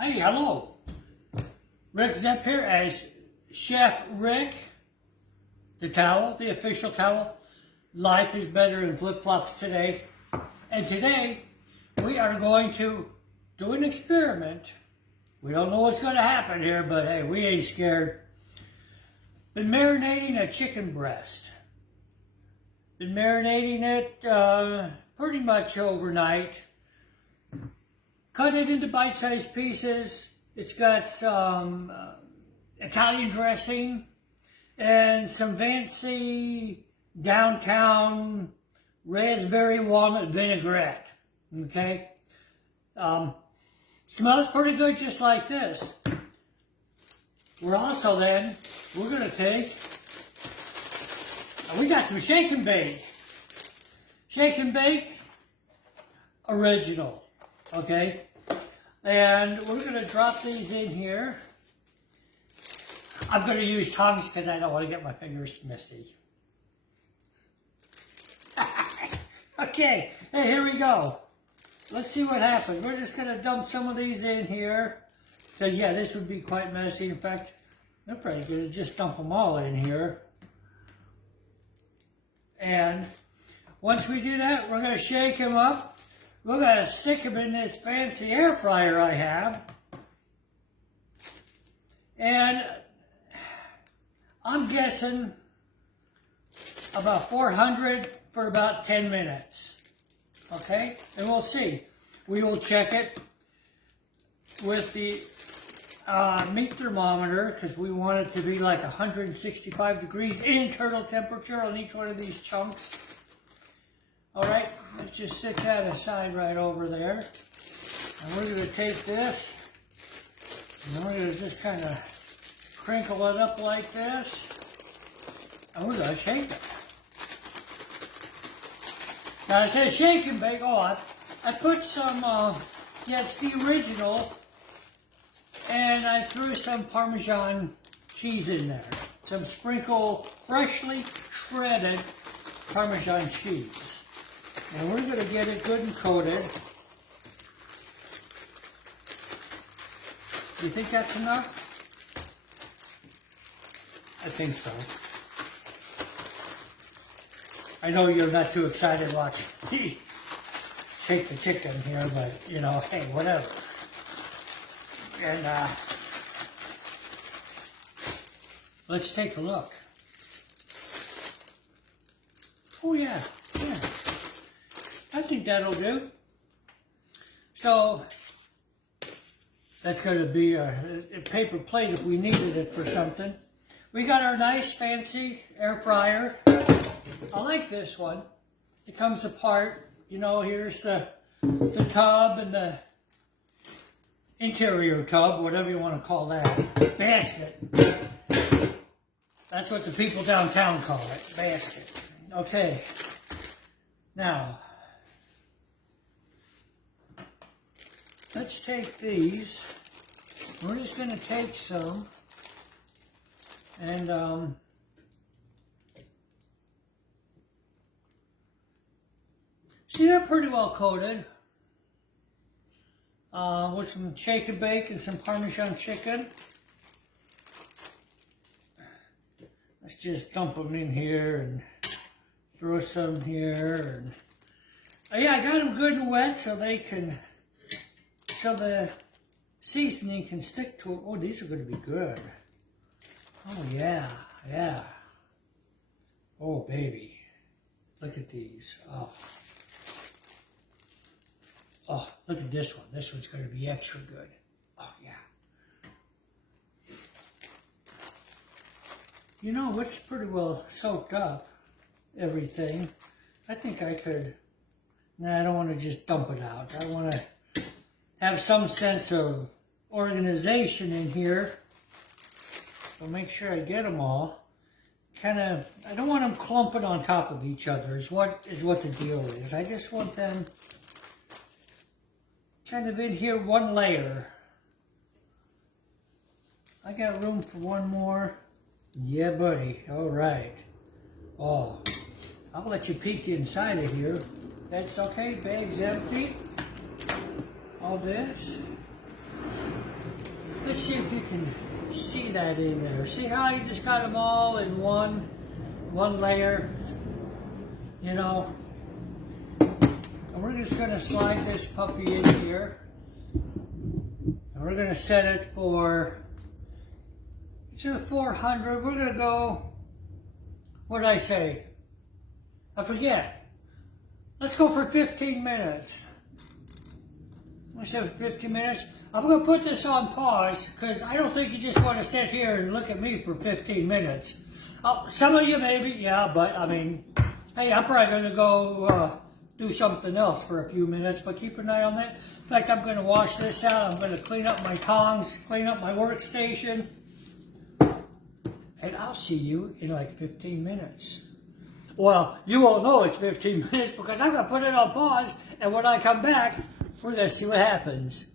Hey, hello. Rick Zepp here as Chef Rick. The towel, the official towel. Life is better in flip-flops today. And today, we are going to do an experiment. We don't know what's going to happen here, but hey, we ain't scared. Been marinating a chicken breast. Been marinating it pretty much overnight. Cut it into bite-sized pieces. It's got some Italian dressing and some fancy downtown raspberry walnut vinaigrette. Okay? Smells pretty good just like this. We're also then, we're going to take, we got some shake and bake. Shake and bake original. Okay? And we're going to drop these in here. I'm going to use tongs because I don't want to get my fingers messy. Okay, hey, here we go. Let's see what happens. We're just going to dump some of these in here. Because, yeah, this would be quite messy. In fact, I'm probably going to just dump them all in here. And once we do that, we're going to shake them up. We're going to stick them in this fancy air fryer I have. And I'm guessing about 400 for about 10 minutes. Okay? And we'll see. We will check it with the meat thermometer because we want it to be like 165 degrees internal temperature on each one of these chunks. Alright, let's just stick that aside right over there. And we're going to take this, and we're going to just kind of crinkle it up like this, and we're going to shake it. Now I said shake and bake, I put some, it's the original, and I threw some Parmesan cheese in there. Some freshly shredded Parmesan cheese. And we're going to get it good and coated. Do you think that's enough? I think so. I know you're not too excited to watch me shake the chicken here, but, you know, hey, whatever. And, let's take a look. Oh, yeah. I think that'll do. So, that's going to be a paper plate if we needed it for something. We got our nice fancy air fryer. I like this one. It comes apart. You know, here's the tub and the interior tub, whatever you want to call that. Basket. That's what the people downtown call it. Basket. Okay. Now, let's take these. We're just going to take some and see, they're pretty well coated with some shake and bake and some Parmesan chicken. Let's just dump them in here and throw some here. And yeah, I got them good and wet so they can. So the seasoning can stick to it. Oh, these are going to be good. Oh, yeah. Oh, baby. Look at these. Oh, look at this one. This one's going to be extra good. Oh, yeah. You know, it's pretty well soaked up, everything. I think I could. Nah, I don't want to just dump it out. I want to have some sense of organization in here. So make sure I get them all. I don't want them clumping on top of each other is what the deal is. I just want them kind of in here, one layer. I got room for one more. Yeah, buddy. All right. Oh, I'll let you peek inside of here. That's okay. Bag's empty. All this. let's see if you can see that in there. See how you just got them all in one layer, you know? And we're just gonna slide this puppy in here. And we're gonna set it for, it's a 400. We're gonna go, what did I say? I forget. Let's go for 15 minutes. I said 15 minutes. I'm going to put this on pause because I don't think you just want to sit here and look at me for 15 minutes. Some of you maybe, yeah, but I mean, hey, I'm probably going to go do something else for a few minutes, but keep an eye on that. In fact, I'm going to wash this out. I'm going to clean up my tongs, clean up my workstation. And I'll see you in like 15 minutes. Well, you won't know it's 15 minutes because I'm going to put it on pause, and when I come back, we're going to see what happens.